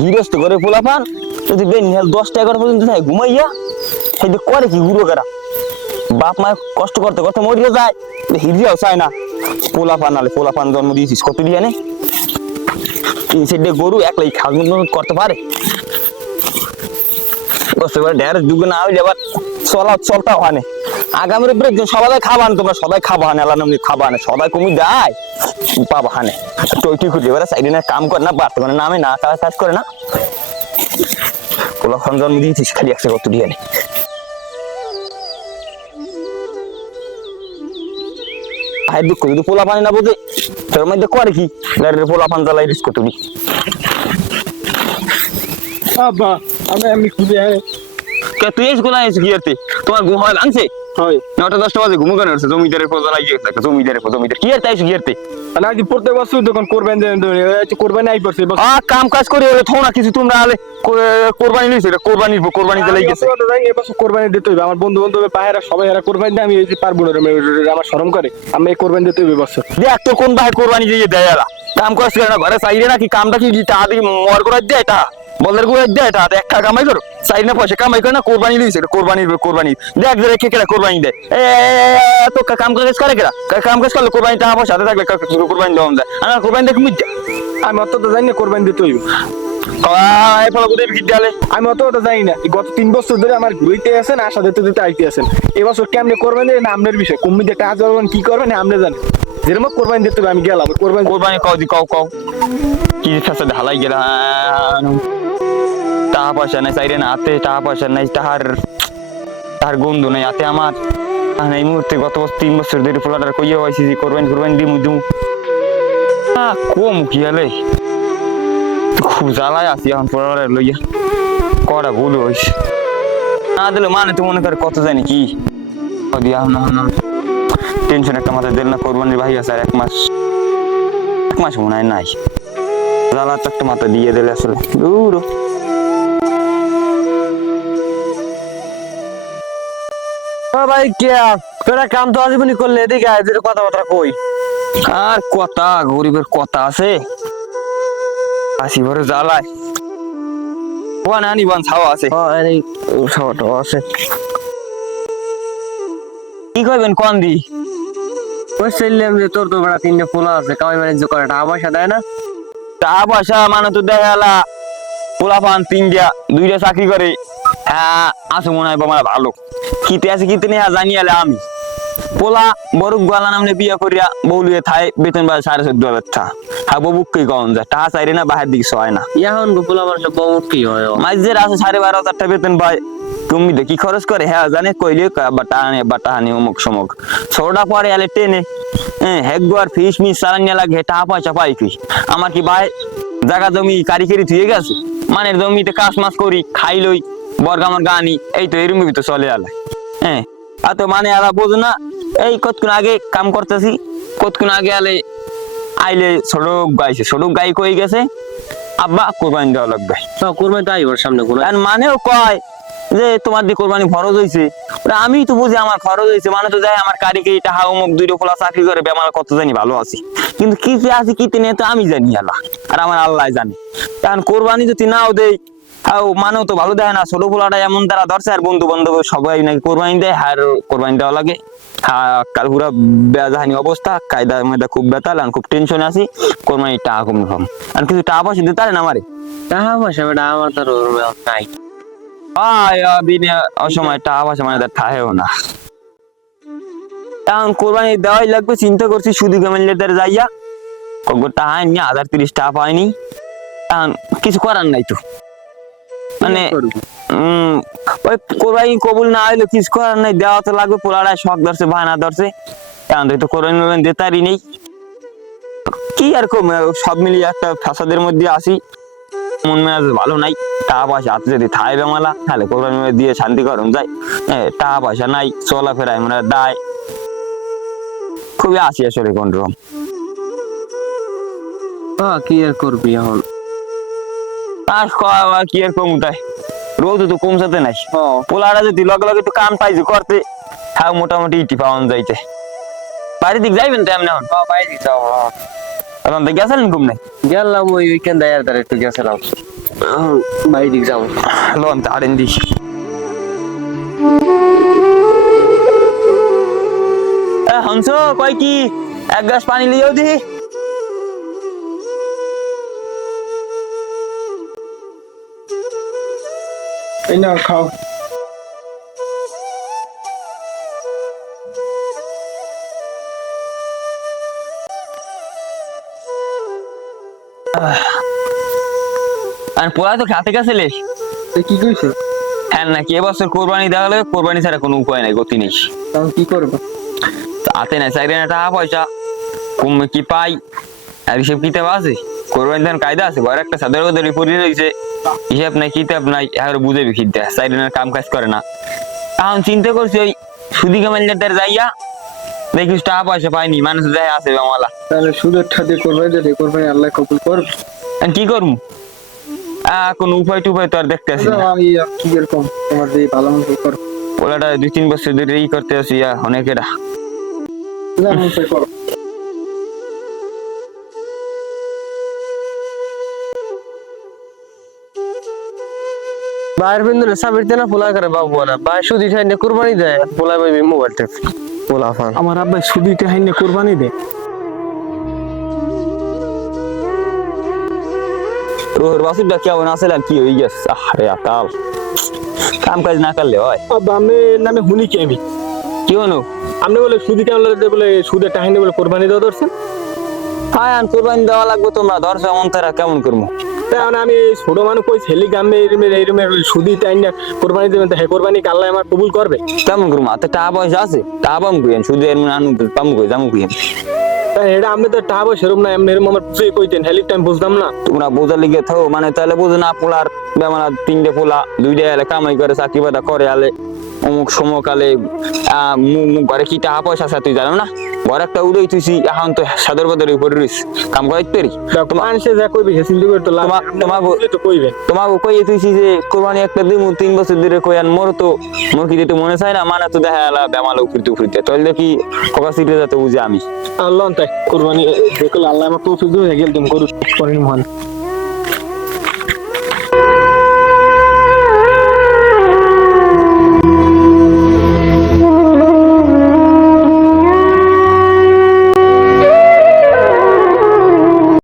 গৃহস্থ করে পোলা পান যদি বেনিহাল দশটা এগারো পর্যন্ত থাকে ঘুমাইয়া সেই করে কি গুরু কারা? বাপ মা কষ্ট করতে করতে মরিয়ে যায় হিরিয়াও চায় না। পোলা পান নালে পোলা পান জন্ম দিয়েছিস, কত দিয়ে নে? তিন গরু একলাই খাগুন করতে পারে। কষ্ট করে ঢের যুগ না হইলে আবার চলা চলতা হয় না। আগামীর ব্রেক সবাই খাবান, তোমরা সবাই খাবা হানে আল্লাহ নামে খাবা হানে সবাই কমি দেয় পাবা হানে। টইটি খুঁজে সাইডে না কাম করে না বাড়তে করে নামে না কাজ কাজ করে না। পোলা খান জন্ম দিয়েছিস খালি একশো কত দিয়ে আয় দুঃখ যদি পোলা পানি না বোঝে তোর মধ্যে করে কি? পোলা পান জ্বালাই রিস্ক তুলি আমি আমি খুঁজে তুই এই স্কুলে আছিস কি তোমার ঘুম হয় ভাঙছে? হয়। নটা দশটা বাজে ঘুমো কেন হচ্ছে জমিদারের ফজল আই গেছে জমিদারের ফজল জমিদার। কি আর তাইছ কি করতে আর আজ প্রত্যেক বছর তখন কোরবানি দেন কোরবানি আই পড়ছে আ কাম কাজ করে হলে থো না কিছু তোমরা আলে কোরবানি লইছে এটা কোরবানি কোরবানি দিলাই গেছে এবছর কোরবানি দিতে হইবে। আমার বন্ধু বান্ধব পাহেরা সবাই এরা কোরবানি দেয় আমি এই যে পারব না আমার শরম করে। আমি এই কোরবানি দিতে হইবে বছর। দেখ তোর কোন ভাই কোরবানি দিয়ে দেয় কাম কাজ করে না ঘরে চাইরে নাকি কামটা কি তা মর করে দেয় এটা বলেরগুলো দেয় এটা একটা কামাই করো। চাই না পয়সা কামাই করে না কোরবানি এটা কোরবানি কোরবানি। দেখ যে কে কেরা কোরবানি দেয়। এ তো কাম কাজ করে কেরা কাম কাজ করলে কোরবানি টাকা পয়সা হাতে থাকলে কোরবানি দেওয়া যায়। আর কোরবানি দেখ মুদ্দা আমি অত তো জানি না কোরবানি দিতে হইবে। আমি অত তো জানি না। গত তিন বছর ধরে আমার ঘুরতে আছেন আশা দিতে দিতে আইতে আছেন। এবছর কেমনে কোরবানি দেয় না আপনার বিষয়? দিয়ে কাজ করবেন কি করবেন আপনি জানেন যেরকম কোরবানি দিতে আমি গেলাম। কোরবানি কোরবানি কও দি কও কও। কি ঢালাই গেল টাকা পয়সা নাই, চাইরে না, হাতে টাকা পয়সা নাই, তাহার তাহার গন্ধ নাই, হাতে আমার। আর এই মুহূর্তে গত বছর তিন বছর ধরে পোলাটার কইয়া হয়েছি যে কোরবানি কোরবানি, দিমু দিমু। কম কি হলে? খুব জ্বালায় আছি এখন পোলাটার লইয়া। কটা ভুল হয়েছে না দিলে মানে তো মনে করে কত জানি কি। টেনশন একটা মাথায় দিল না কোরবানির ভাই আছে আর এক মাস। এক মাস মনে হয় নাই। জ্বালা তো একটা মাথা দিয়ে দিলে আসলে। দূর। ভাই কে? তোরা কাম তো করলে এদিকে আয় যেটা কথাবার্তা কই? আর কথা গরিবের কথা আছে। আসি ভরে জ্বালায় ওয়ান আনি ছাওয়া আছে। আছে। কি কইবেন কোন দি? ওই যে তোর তো বড় তিনটে পোলা আছে কামাই বাণিজ্য করে টাকা পয়সা দেয় না? তা পয়সা মানে তো দেখালা পোলা পান তিন দিয়া দুইটা চাকরি করে। হ্যাঁ আছে মনে হয় বাবা ভালো। কিতে আছে কিতে নেই জানি আলে আমি। পোলা বড় গলা নামনে বিয়া করিয়া বউলিয়ে থাই বেতন বাজ সাড়ে চোদ্দ হাজার টা হ্যাঁ বউ বুককেই কম যায়? টাকা চাইরে না বাহির দিকে সয় না। এখন পোলা মানুষ বহুত কি হয়? মাঝের আছে সাড়ে বারো হাজার টাকা বেতন পায় তুমি দেখি খরচ করে হ্যাঁ জানে কইলে বাটা আনে বাটা আনে অমুক সমুক। ছোটটা পরে আলে টেনে হ্যাঁ হেকবার ফিস মিস চালানিয়া লাগে টাকা পয়সা পাই কি আমার কি ভাই জায়গা জমি কারি কারিগরি ধুয়ে গেছে? মানে জমিতে কাজ মাস করি খাই লই বর্গা আমার গানি এই তো এরম তো চলে আলে। তো মানে আলা বোঝো না। এই কতক্ষণ আগে কাম করতেছি কতক্ষণ আগে আলে আইলে ছোট গাইছে ছোট গাই কই গেছে? আব্বা কোরবানি দেওয়া লাগবে। কোরবানি তো আইবার সামনে কোনো। আর মানেও কয় যে তোমার দিয়ে কোরবানি খরচ হয়েছে আমি তো বুঝি আমার খরচ হয়েছে মানে তো যাই আমার কারিকে টাহা অমুক দুইটা খোলা চাকরি করে আমার কত জানি ভালো আছি। কিন্তু কি যে আছে কি নেই তো আমি জানি আল্লাহ আর আমার আল্লাহ জানে। কারণ কোরবানি যদি নাও দেই আও মানেও তো ভালো দেয় না ছোট পোলাটা এমন তারা ধরছে আর বন্ধু বান্ধব সবাই নাকি কোরবানি দেয় আর কোরবানি দেওয়া লাগে। কাল পুরা বেজাহানি অবস্থা কায়দা মেদা খুব বেতাল আর খুব টেনশন আছি কোরবানি টাকা কম কম। আর কিছু টাকা পয়সা দিতে পারে না আমারে? টাকা পয়সা বেটা আমার তো নাই। আয় অসময় টাকা পয়সা মানে তার থাহেও না। এখন কোরবানি দেওয়াই লাগবে চিন্তা করছি শুধু গেমেলের যাইয়া। কত টাকা নিয়ে হাজার তিরিশ টাকা পাইনি। এখন কিছু করার নাই তো। মানে ওই কোরবানি কবুল না হইলে কিছু করার নাই দেওয়া তো লাগবে পোলারায় শখ ধরছে বায়না ধরছে। এখন তো কোরবানি দিতারই নেই। কি আর কম সব মিলিয়ে একটা ফাসাদের মধ্যে আসি। মন মেজাজ ভালো নাই টাকা পয়সা হাতে যদি থাই বেমালা তাহলে কোরবানি দিয়ে শান্তি করুন যাই টাকা পয়সা নাই চলাফেরা মানে দায়। খুবই আসি আসলে কোন রকম কি আর করবি এখন? আর কি আর কম তাই? রোদ তো কমসাতে নাই। পোলারা যদি লগে লগে একটু কাম পাইছে করতে হ্যাঁ মোটামুটি ইটি পাওয়ান যাইতে। বাড়ির দিক যাইবেন তো এমনি এখন? বাইরে যাও এখন তো গেছেন ঘুম নাই? গেলাম ওই উইকেন্ড আয়ার দ্বারা একটু গেছিলাম। বাইরে যাও লন তাড়েন দিস। হংস কয় কি? এক গ্লাস পানি লিয়েও দি। এই না খাও। আর পোলা তো খাতে গেছে লেস কি কইছে? হ্যাঁ নাকি এবছর কোরবানি দেওয়া হলে কোরবানি ছাড়া কোনো উপায় নাই গতি নেই। তখন কি করব? হাতে নাই চাকরি না টাকা পয়সা। কমে কি পাই? আর হিসেব কিতাব আছে? কোরবানি দেন কায়দা আছে ঘরে একটা সাদের রিপোর্ট রয়েছে। হিসাব নাই কিতাব নাই আর বুঝে বিখিত দেয় না কাম কাজ করে না। এখন চিন্তা করছি ওই সুদি কামাইলে তার যাইয়া দেখি টাকা পয়সা পাইনি মানুষ আছে তাহলে সুদের ঠাতে করবে করবে আল্লাহ কবুল করবে কি করব কোন উপায় টুপায় তো আর দেখতে আসি আমি কি এরকম তোমার যে ভালো মন্দ করো। ওলাটা দুই তিন বছর ধরে ই করতে আসি অনেকেরা। করো। বাইরের বিন্দু সাবির দেনা পোলা করে বাবু না ভাই শুধু ঠাইনে কুরবানি দেয় পোলা ভাবি মোবাইল টেপ। পোলা ফান। আমার আব্বা সুদিতে হাইনে কোরবানি দে রোহর বাসুরটা কেমন আছে আর কি হয়ে গেছে? আরে আকাল। কাম কাজ না করলে হয়। আব্বা আমি নামে হুনি কি আমি? কি হলো? আপনি বলে সুদি কেমন বলে সুদের টাহিনে বলে কোরবানি দেওয়া ধরছেন? হ্যাঁ আন কোরবানি দেওয়া লাগবে তোমরা। ধরছো এমন তারা কেমন করব? তাহলে আমি ছোট মানুষ কই ছেলে গ্রামে এরমের এরমের সুদি তাই না কোরবানি দেবেন হে কোরবানি আল্লাহ আমার কবুল করবে? টাকা পয়সা আছে? টাকা পাম কুইন শুধু এর আনু পাম কই জামু কুইন এটা আপনি তো টাকা সেরম না এমনি এরম আমার বুঝে কইতেন হেলিক টাইম বুঝতাম না। তোমরা বোঝা লিগে থাও মানে তাহলে বুঝো না পোলার বেমানা তিনটে পোলা দুইটা এলে কামাই করে চাকরি বাদা করে আলে অমুক সময়কালে আহ, মু- মু ঘরে কি টাকা পয়সা আছে তুই জানো না? ঘর একটা উদয় তুইছি এখন তো সাদর বাদর উপরে রইস কাম করাইতে পারি? মানুষে যা কইবে সে চিন্তা করে তো তোমাকে তো কইবেন তোমাকে কই তুইছি যে কোরবানি একটা দিমু তিন বছর ধরে কইয়ান মোর তো মোর কি তো মনে চায় না মানে তো দেখা গেল বেমাল উপরিতে উপরিতে। তাহলে দেখি ককা সিটে যাতে বুঝে আমি। আল্লাহ তাই কোরবানি দেখলে আল্লাহ আমার তৌফিক দিয়ে গেল তুমি করু করেন মহান।